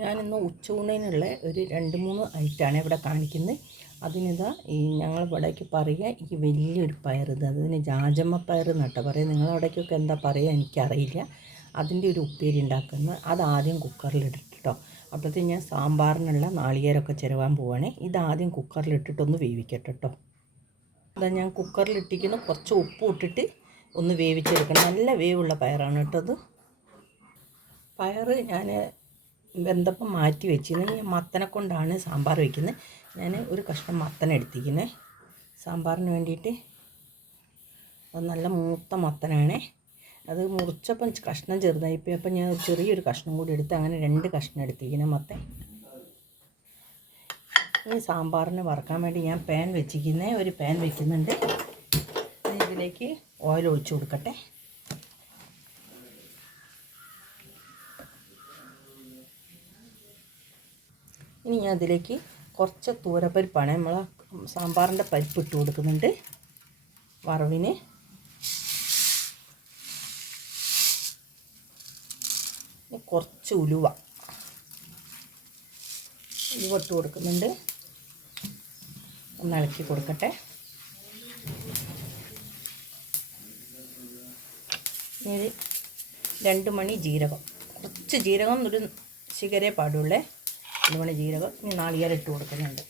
ഞാനിന്ന് ഉച്ചയൂണിനുള്ള ഒരു 2-3 ഐറ്റമാണ് ഇവിടെ കാണിക്കുന്നത്. അതിനിതാ ഈ ഞങ്ങളിവിടേക്ക് പറയുക ഈ വലിയൊരു പയറിത്, അതിന് ജാജമ്മ പയർ എന്നിട്ടോ പറയുക. നിങ്ങളവിടേക്കൊക്കെ എന്താ പറയുക എനിക്കറിയില്ല. അതിൻ്റെ ഒരു ഉപ്പേരി ഉണ്ടാക്കുന്നത്. അതാദ്യം കുക്കറിലിട്ടിട്ടോ. അപ്പോഴത്തേക്ക് ഞാൻ സാമ്പാറിനുള്ള നാളികേരമൊക്കെ ചിരവാൻ പോവുകയാണേ. ഇതാദ്യം കുക്കറിലിട്ടിട്ടൊന്ന് വേവിക്കട്ടെ കേട്ടോ. അതാ ഞാൻ കുക്കറിലിട്ടിരിക്കുന്നു. കുറച്ച് ഉപ്പ് ഇട്ടിട്ട് ഒന്ന് വേവിച്ചെടുക്കണം. നല്ല വേവുള്ള പയറാണ് കേട്ടോ അത്. പയർ ഞാൻ വെന്തപ്പം മാറ്റി വെച്ചിരുന്നു. മത്തനെ കൊണ്ടാണ് സാമ്പാർ വയ്ക്കുന്നത്. ഞാൻ ഒരു കഷ്ണം മത്തൻ എടുത്തിരിക്കുന്നത് സാമ്പാറിന് വേണ്ടിയിട്ട്. അത് നല്ല മൂത്ത മത്തനാണ്. അത് മുറിച്ചപ്പം കഷ്ണം ചെറുതായിപ്പോയി. അപ്പം ഞാൻ ചെറിയൊരു കഷ്ണം കൂടി എടുത്ത് അങ്ങനെ 2 കഷ്ണം എടുത്തിരിക്കുന്നത് മത്തൻ. ഈ സാമ്പാറിന് വറക്കാൻ വേണ്ടി ഞാൻ പാൻ വെച്ചിരിക്കുന്നത്. ഒരു പാൻ വയ്ക്കുന്നുണ്ട്. ഇതിലേക്ക് ഓയിൽ ഒഴിച്ച് കൊടുക്കട്ടെ. ഇനി ഞാൻ അതിലേക്ക് കുറച്ച് തൂരപ്പരിപ്പാണ്, നമ്മൾ സാമ്പാറിൻ്റെ പരിപ്പ് ഇട്ട് കൊടുക്കുന്നുണ്ട് വറവിന്. കുറച്ച് ഉലുവ ഇട്ട് കൊടുക്കുന്നുണ്ട്. ഒന്ന് ഇളക്കി കൊടുക്കട്ടെ. ഇനി 2 മണി ജീരകം, കുറച്ച് ജീരകം ഒരു ശിഖരേ പാടുള്ളേ. 2 മണി ജീരകം. ഇനി നാളികേരം ഇട്ട് കൊടുക്കുന്നുണ്ട്.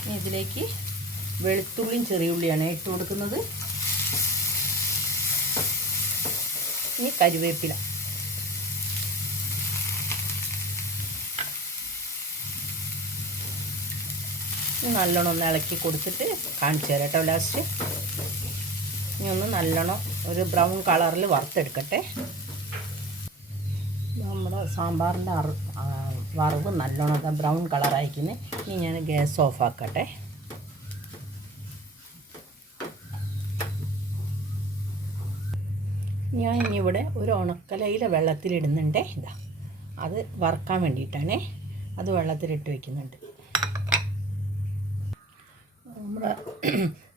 ഇനി ഇതിലേക്ക് വെളുത്തുള്ളിയും ചെറിയുള്ളിയാണ് ഇട്ട് കൊടുക്കുന്നത്. ഇനി കരിവേപ്പില. നല്ലോണം ഒന്ന് ഇളക്കി കൊടുത്തിട്ട് കാണിച്ചു തരാം കേട്ടോ ലാസ്റ്റ്. ഇനി ഒന്ന് നല്ലോണം ഒരു ബ്രൗൺ കളറിൽ വറുത്തെടുക്കട്ടെ. നമ്മുടെ സാമ്പാറിൻ്റെ വറവ് നല്ലോണം ബ്രൗൺ കളറായിരിക്കുന്നത്. ഇനി ഞാൻ ഗ്യാസ് ഓഫാക്കട്ടെ. ഞാൻ ഇനി ഇവിടെ ഒരു ഉണക്കലയില വെള്ളത്തിലിടുന്നുണ്ട്. ഇതാ അത് വറുക്കാൻ വേണ്ടിയിട്ടാണേ. അത് വെള്ളത്തിലിട്ട് വയ്ക്കുന്നുണ്ട്. നമ്മുടെ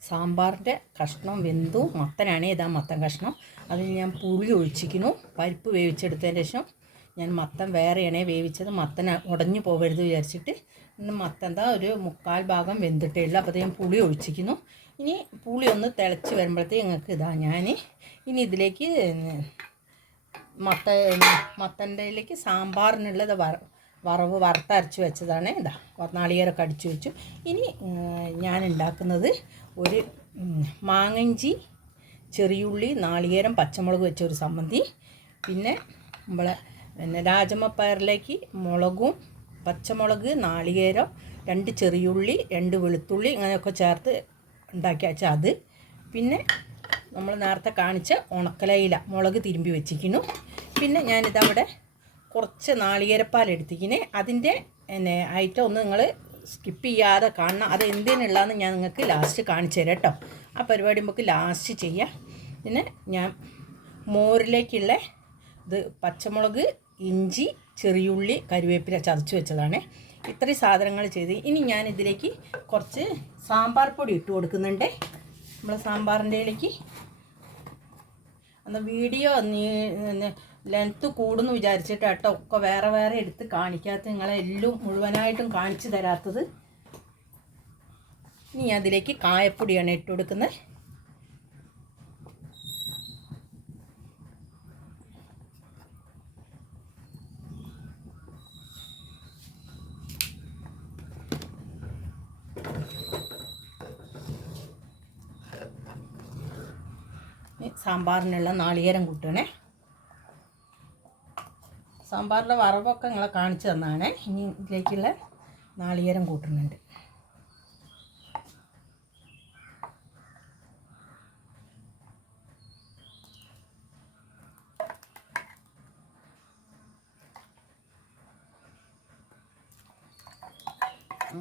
സാമ്പാറിൻ്റെ കഷ്ണം വെന്തു. മത്തനാണ്, ഇതാ മത്തൻ കഷ്ണം. അതിന് ഞാൻ പുളി ഒഴിച്ചിരിക്കുന്നു. പരിപ്പ് വേവിച്ചെടുത്തതിന് ശേഷം ഞാൻ മത്തൻ വേറെയാണേ വേവിച്ചത്. മത്തൻ ഉടഞ്ഞു പോകരുത് വിചാരിച്ചിട്ട് മത്തൻ ഒരു 3/4 ഭാഗം വെന്തിട്ടേ ഉള്ളൂ. അപ്പോൾ ഞാൻ പുളി ഒഴിച്ചിരിക്കുന്നു. ഇനി പുളി ഒന്ന് തിളച്ച് വരുമ്പോഴത്തേക്ക് ഞങ്ങൾക്ക് ഇതാ ഞാൻ ഇനി ഇതിലേക്ക് മത്തൻ്റെയിലേക്ക് സാമ്പാറിനുള്ളത് വറവ് വറുത്തരച്ച് വെച്ചതാണ്. ഇതാ നാളികേരമൊക്കെ അടിച്ചു വെച്ചു. ഇനി ഞാൻ ഉണ്ടാക്കുന്നത് ഒരു മാങ്ങഞ്ചി, ചെറിയുള്ളി, നാളികേരം, പച്ചമുളക് വെച്ചൊരു ചമ്മന്തി. പിന്നെ രാജമ്മപ്പയറിലേക്ക് മുളകും പച്ചമുളക്, നാളികേരം, 2 ചെറിയുള്ളി, 2 വെളുത്തുള്ളി ഇങ്ങനെയൊക്കെ ചേർത്ത് ഉണ്ടാക്കി വെച്ചാൽ അത്. പിന്നെ നമ്മൾ നേരത്തെ കാണിച്ച ഉണക്കലയില മുളക് തിരുമ്പി വെച്ചിരിക്കുന്നു. പിന്നെ ഞാനിതവിടെ കുറച്ച് നാളികേരപ്പാൽ എടുത്തിരിക്കുന്നത്. അതിൻ്റെ ഐറ്റം ഒന്ന് നിങ്ങൾ സ്കിപ്പ് ചെയ്യാതെ കാണണം. അത് എന്തിനുള്ളതെന്ന് ഞാൻ നിങ്ങൾക്ക് ലാസ്റ്റ് കാണിച്ചു തരാം കേട്ടോ. ആ പരിപാടി നമുക്ക് ലാസ്റ്റ് ചെയ്യാം. പിന്നെ ഞാൻ മോരിലേക്കുള്ള ഇത് പച്ചമുളക്, ഇഞ്ചി, ചെറിയുള്ളി, കരിവേപ്പില ചതച്ച് വെച്ചതാണ്. ഇത്രയും സാധനങ്ങൾ ചെയ്ത് ഇനി ഞാൻ ഇതിലേക്ക് കുറച്ച് സാമ്പാർ പൊടി ഇട്ട് കൊടുക്കുന്നുണ്ട്. നമ്മൾ സാമ്പാറിൻ്റെ ഇതിലേക്ക് അന്ന് വീഡിയോ ലെങ്ത്ത് കൂടുന്നു വിചാരിച്ചിട്ട് കേട്ടോ ഒക്കെ വേറെ വേറെ എടുത്ത് കാണിക്കാത്ത, നിങ്ങളെല്ലാം മുഴുവനായിട്ടും കാണിച്ചു തരാത്തത്. ഇനി അതിലേക്ക് കായപ്പൊടിയാണ് ഇട്ട് കൊടുക്കുന്നത്. സാമ്പാറിനുള്ള നാളികേരം കൂട്ടണേ. സാമ്പാറിൻ്റെ വറവൊക്കെ നിങ്ങളെ കാണിച്ചു തന്നാണ്. ഇനി ഇതിലേക്കുള്ള നാളികേരം കൂട്ടുന്നുണ്ട്.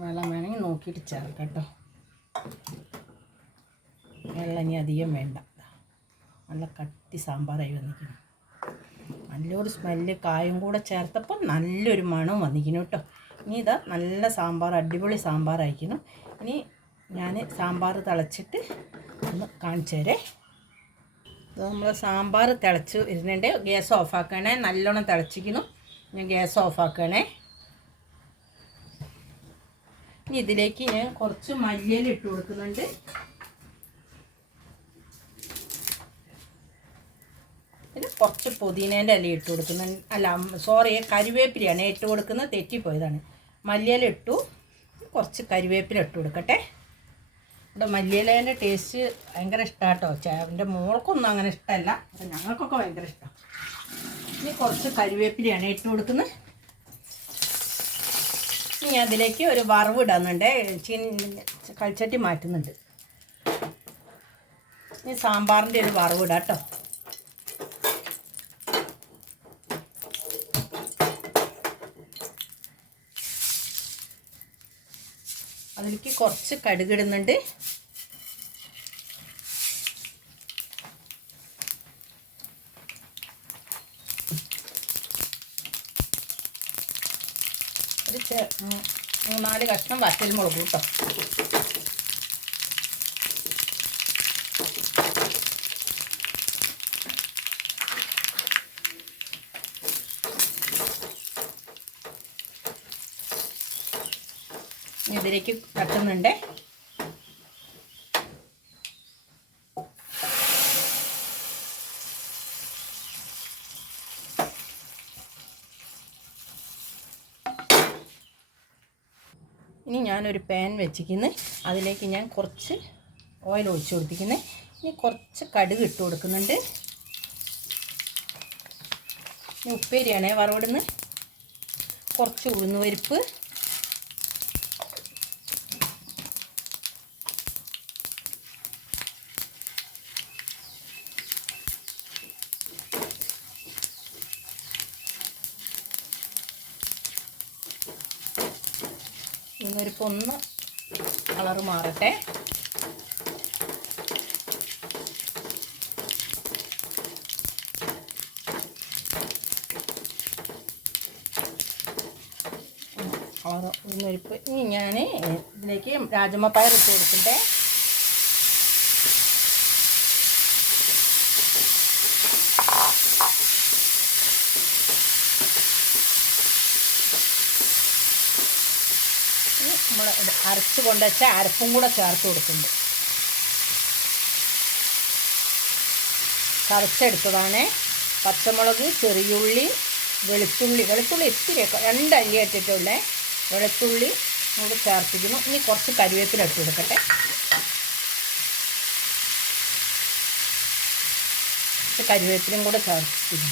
വെള്ളം വേണമെങ്കിൽ നോക്കിയിട്ട് ചേർക്കാം കേട്ടോ. വെള്ളം ഇനി അധികം വേണ്ട. നല്ല കട്ടി സാമ്പാറായി വന്നിരിക്കുന്നു. നല്ലൊരു സ്മെല്ല്, കായും കൂടെ ചേർത്തപ്പോൾ നല്ലൊരു മണം വന്നിരിക്കുന്നു കേട്ടോ. ഇനി ഇതാ നല്ല സാമ്പാർ, അടിപൊളി സാമ്പാറായിരിക്കുന്നു. ഇനി ഞാൻ സാമ്പാർ തിളച്ചിട്ട് ഒന്ന് കാണിച്ചു തരേ. ഇത് നമ്മൾ സാമ്പാർ തിളച്ച് ഇരുന്നുണ്ട്. ഗ്യാസ് ഓഫാക്കണേ. നല്ലോണം തിളച്ചിരിക്കുന്നു. ഞാൻ ഗ്യാസ് ഓഫാക്കണേ. ഇനി ഇതിലേക്ക് ഞാൻ കുറച്ച് മല്ലിയില ഇട്ട് കൊടുക്കുന്നുണ്ട്. പിന്നെ കുറച്ച് പുതിനേൻ്റെ ഇല ഇട്ട് കൊടുക്കുന്നുണ്ട്. അല്ല സോറി, കരിവേപ്പിലയാണ് ഇട്ട് കൊടുക്കുന്നത്. തെറ്റിപ്പോയതാണ്. മല്ലിയില ഇട്ടു. കുറച്ച് കരിവേപ്പില ഇട്ട് കൊടുക്കട്ടെ. ഇവിടെ മല്ലിയിലേൻ്റെ ടേസ്റ്റ് ഭയങ്കര ഇഷ്ടമാണ് കേട്ടോ. എൻ്റെ മോൾക്കൊന്നും അങ്ങനെ ഇഷ്ടമല്ല, അപ്പം ഞങ്ങൾക്കൊക്കെ ഭയങ്കര ഇഷ്ടമാണ്. ഇനി കുറച്ച് കരിവേപ്പിലയാണ് ഇട്ട് കൊടുക്കുന്നത്. ഇനി അതിലേക്ക് ഒരു വറവ് ഇടുന്നുണ്ട്. കൽച്ചട്ടി മാറ്റുന്നുണ്ട്. ഇനി സാമ്പാറിൻ്റെ ഒരു വറവ് ഇടാം കേട്ടോ. അതിലേക്ക് കുറച്ച് കടുകിടുന്നുണ്ട്. ഒരു 3-4 കഷ്ണം വറ്റൽമുളക് കേട്ടോ. ഇതിലേക്ക് തട്ടുന്നുണ്ട്. ഇനി ഞാനൊരു പാൻ വെച്ചിരിക്കുന്നു. അതിലേക്ക് ഞാൻ കുറച്ച് ഓയിൽ ഒഴിച്ച് കൊടുത്തിരിക്കുന്നത്. ഇനി കുറച്ച് കടുക് ഇട്ട് കൊടുക്കുന്നുണ്ട്. ഇനി ഉപ്പേരിയാണേ വറവിടുന്നത്. കുറച്ച് ഉഴുന്നുപരിപ്പ്, ഉഴുന്നുപരിപ്പ് ഒന്ന് കളറ് മാറട്ടെ. ഉഴുന്നുപരിപ്പ്. ഇനി ഞാൻ ഇതിലേക്ക് രാജമ്മപ്പയർ ഇട്ട് കൊടുക്കട്ടെ. നമ്മൾ അരച്ച് കൊണ്ടുവച്ച അരപ്പും കൂടെ ചേർത്ത് കൊടുക്കുന്നുണ്ട്. ചതച്ചെടുത്തതാണ്. പച്ചമുളക്, ചെറിയുള്ളി, വെളുത്തുള്ളി ഇത്തിരി 2 അല്ലി ഇട്ടിട്ടുള്ളേ. വെളുത്തുള്ളി കൂടെ ചേർത്തിക്കുന്നു. ഇനി കുറച്ച് കരിവേപ്പില ഇട്ട് കൊടുക്കട്ടെ. കരിവേപ്പിലും കൂടെ ചേർത്തിക്കുന്നു.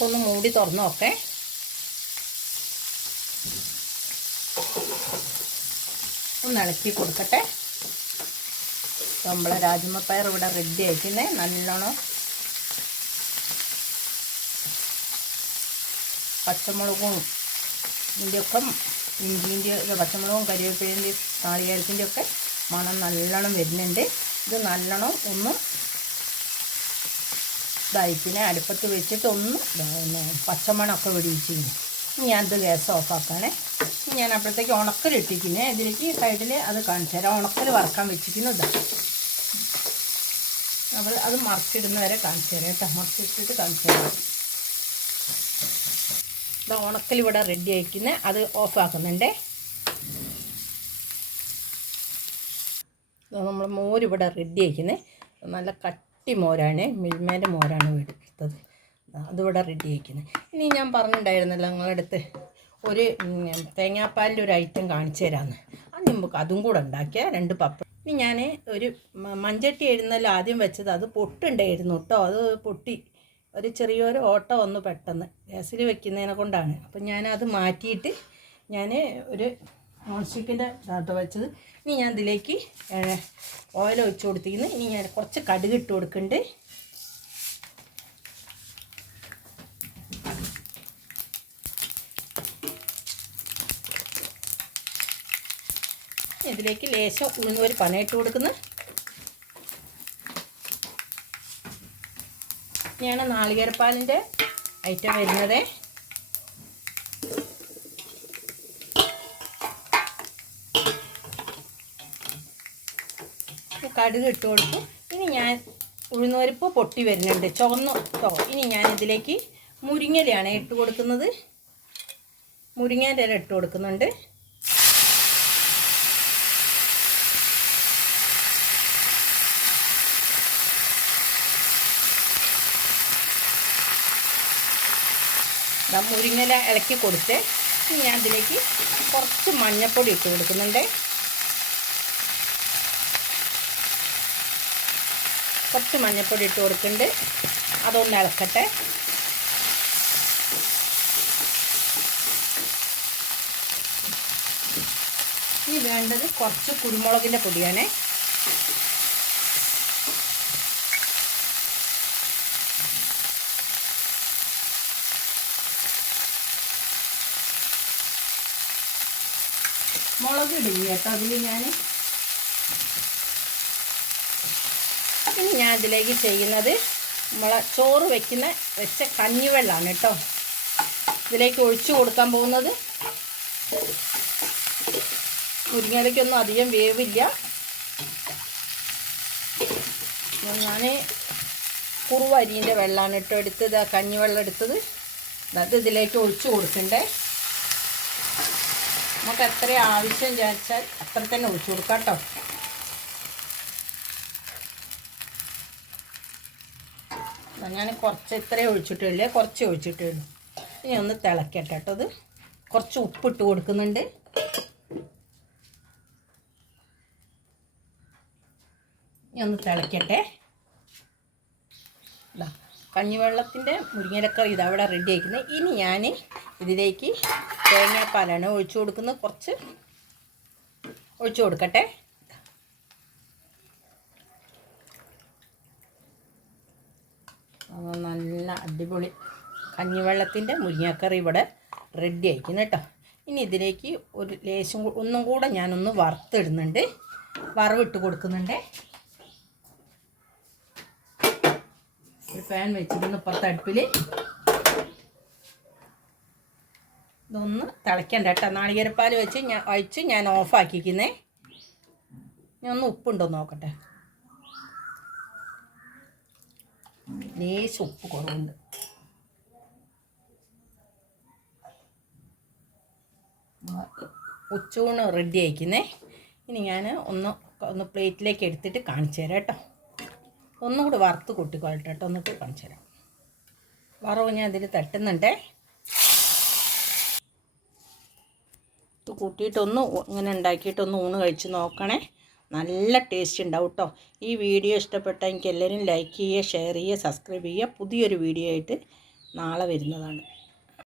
നമുക്കൊന്ന് മൂടി തുറന്ന് നോക്കേ. ഒന്ന് ഇളക്കി കൊടുക്കട്ടെ. നമ്മളെ രാജമ്മപ്പയർ ഇവിടെ റെഡി ആയിക്കുന്നേ. നല്ലോണം പച്ചമുളകും ഇതിൻ്റെയൊക്കെ ഇഞ്ചിൻ്റെ പച്ചമുളകും കരിവേപ്പിലിൻ്റെ നാളികേരത്തിൻ്റെ ഒക്കെ മണം നല്ലോണം വരുന്നുണ്ട്. ഇത് നല്ലോണം ഒന്ന് ഇതായിക്കിനെ അടുപ്പത്ത് വെച്ചിട്ട് ഒന്ന് പച്ചമണമൊക്കെ വെടിയിച്ചിരുന്നു. ഞാനത് ഗ്യാസ് ഓഫാക്കാണേ. ഞാൻ അപ്പോഴത്തേക്ക് ഉണക്കലിട്ടിരിക്കുന്നത്. ഇതിലേക്ക് സൈഡിൽ അത് കാണിച്ചു തരാം. ഉണക്കൽ വറക്കാൻ വെച്ചിരിക്കുന്നു. ഇതാണ് നമ്മൾ അത് മറിച്ചിടുന്ന വരെ കാണിച്ചു തരാം കേട്ടോ. മറിച്ചിട്ടിട്ട് കാണിച്ചു തരാം. ഇതാ ഉണക്കൽ ഇവിടെ റെഡി ആയിരിക്കുന്നത്. അത് ഓഫാക്കുന്നുണ്ടേ. നമ്മൾ മോരിവിടെ റെഡി ആയിരിക്കുന്നത്. നല്ല കട്ടി മോരാണ്. മിൽമേൻ്റെ മോരാണ് എടുത്തത്. അതിവിടെ റെഡി ആയിരിക്കുന്നത്. ഇനി ഞാൻ പറഞ്ഞിട്ടുണ്ടായിരുന്നല്ലോ നിങ്ങളടുത്ത് ഒരു തേങ്ങാപ്പാലിൻ്റെ ഒരു ഐറ്റം കാണിച്ചു തരാമെന്ന്. അത് നമുക്ക് അതും കൂടെ ഉണ്ടാക്കിയ 2 പപ്പടം. ഇനി ഞാൻ ഒരു മൺചട്ടി ആയിരുന്നല്ലോ ആദ്യം വെച്ചത്. അത് പൊട്ടുണ്ടായിരുന്നു കേട്ടോ. അത് പൊട്ടി ഒരു ചെറിയൊരു ഓട്ട വന്നു പെട്ടെന്ന്. ഗ്യാസിൽ വെക്കുന്നതിനെ കൊണ്ടാണ്. അപ്പം ഞാനത് മാറ്റിയിട്ട് ഞാൻ ഒരു നോൺ സ്റ്റിക്കിൻ്റെ ഇതാട്ടോ വെച്ചത്. ഇനി ഞാൻ ഇതിലേക്ക് ഓയിൽ ഒഴിച്ച് കൊടുത്തിരിക്കുന്നു. ഇനി ഞാൻ കുറച്ച് കടുക് ഇട്ട് കൊടുക്കുന്നുണ്ട്. ഇതിലേക്ക് ലേശം ഉഴുന്നുപരിപ്പാണ് ഇട്ട് കൊടുക്കുന്നത്. ഇനിയാണ് നാളികേരപ്പാലിൻ്റെ ഐറ്റം വരുന്നത്. കടുക് ഇട്ട് കൊടുക്കും. ഇനി ഞാൻ ഉഴുന്നുപരിപ്പ് പൊട്ടി വരുന്നുണ്ട്, ചുവന്നു കേട്ടോ. ഇനി ഞാൻ ഇതിലേക്ക് മുരിങ്ങയിലയാണ് ഇട്ട് കൊടുക്കുന്നത്. മുരിങ്ങേൻ്റെ ഇല ഇട്ട് കൊടുക്കുന്നുണ്ട്. മുരിങ്ങയില ഇളക്കി കൊടുത്ത് ഇനി ഞാൻ ഇതിലേക്ക് കുറച്ച് മഞ്ഞൾപ്പൊടി ഇട്ട് കൊടുക്കുന്നുണ്ട്. കുറച്ച് മഞ്ഞൾപ്പൊടി ഇട്ട് കൊടുക്കുന്നുണ്ട്. അതൊന്ന് ഇളക്കട്ടെ. ഇനി വേണ്ടത് കുറച്ച് കുരുമുളകിൻ്റെ പൊടിയാണ്. മുളക് ഇടില്ല കേട്ടോ അതിൽ ഞാൻ. ഇനി ഞാൻ ഇതിലേക്ക് ചെയ്യുന്നത് നമ്മളെ ചോറ് വെച്ച കഞ്ഞിവെള്ളമാണ് കേട്ടോ ഇതിലേക്ക് ഒഴിച്ചു കൊടുക്കാൻ പോകുന്നത്. മുരിങ്ങയിലേക്കൊന്നും അധികം വേവില്ല. ഞാൻ കുറുവരീൻ്റെ വെള്ളമാണ് കേട്ടോ എടുത്തത്, കഞ്ഞിവെള്ളം എടുത്തത്. അത് ഇതിലേക്ക് ഒഴിച്ചു കൊടുക്കണ്ടേ. നമുക്ക് എത്ര ആവശ്യം വിചാരിച്ചാൽ അത്ര തന്നെ ഒഴിച്ചു കൊടുക്കാം കേട്ടോ. ഞാൻ കുറച്ച് ഇത്രേ ഒഴിച്ചിട്ടില്ല, കുറച്ച് ഒഴിച്ചിട്ടുള്ളൂ. ഇനി ഒന്ന് തിളക്കട്ടെ കേട്ടോ. അത് കുറച്ച് ഉപ്പിട്ട് കൊടുക്കുന്നുണ്ട്. ഇനി ഒന്ന് തിളക്കട്ടെ. ഇതാ കഞ്ഞിവെള്ളത്തിൻ്റെ മുരിങ്ങയിലക്കറി ഇത് അവിടെ റെഡി ആക്കുന്നത്. ഇനി ഞാൻ ഇതിലേക്ക് തേങ്ങാപ്പാലാണ് ഒഴിച്ചു കൊടുക്കുന്നത്. കുറച്ച് ഒഴിച്ചു കൊടുക്കട്ടെ. നല്ല അടിപൊളി കഞ്ഞിവെള്ളത്തിൻ്റെ മുരിങ്ങക്കറി ഇവിടെ റെഡി ആയിരിക്കുന്നു കേട്ടോ. ഇനി ഇതിലേക്ക് ഒരു ലേശം ഒന്നും കൂടെ ഞാനൊന്ന് വറുത്തിടുന്നുണ്ട്, വറവിട്ട് കൊടുക്കുന്നുണ്ട്. ഒരു പാൻ വെച്ചിരുന്നു പുറത്ത് അടുപ്പിൽ. ഇതൊന്ന് തിളയ്ക്കണ്ട കേട്ടോ. നാളികേരപ്പാൽ വെച്ച് ഞാൻ ഓഫാക്കിക്കുന്നേ. ഞാൻ ഒന്ന് ഉപ്പുണ്ടോ നോക്കട്ടെ. ലേശം ഉപ്പ് കുറവുണ്ട്. ഉച്ചൂണ് റെഡി ആയിക്കുന്നേ. ഇനി ഞാൻ ഒന്ന് പ്ലേറ്റിലേക്ക് എടുത്തിട്ട് കാണിച്ചു തരാം കേട്ടോ. ഒന്നുകൂടി വറുത്ത് കൂട്ടിക്കൊള്ളട്ടെ കേട്ടോ. എന്നിട്ട് കാണിച്ചു തരാം. വറവ് ഞാൻ അതിൽ തട്ടുന്നുണ്ടേ. ഇത് കൂട്ടിയിട്ടൊന്ന് ഇങ്ങനെ ഉണ്ടാക്കിയിട്ടൊന്ന് ഊണ് കഴിച്ച് നോക്കണേ. നല്ല ടേസ്റ്റ് ഉണ്ടാവും കേട്ടോ. ഈ വീഡിയോ ഇഷ്ടപ്പെട്ടാൽ എനിക്ക് എല്ലാവരും ലൈക്ക് ചെയ്യുക, ഷെയർ ചെയ്യുക, സബ്സ്ക്രൈബ് ചെയ്യുക. പുതിയൊരു വീഡിയോ ആയിട്ട് നാളെ വരുന്നതാണ്.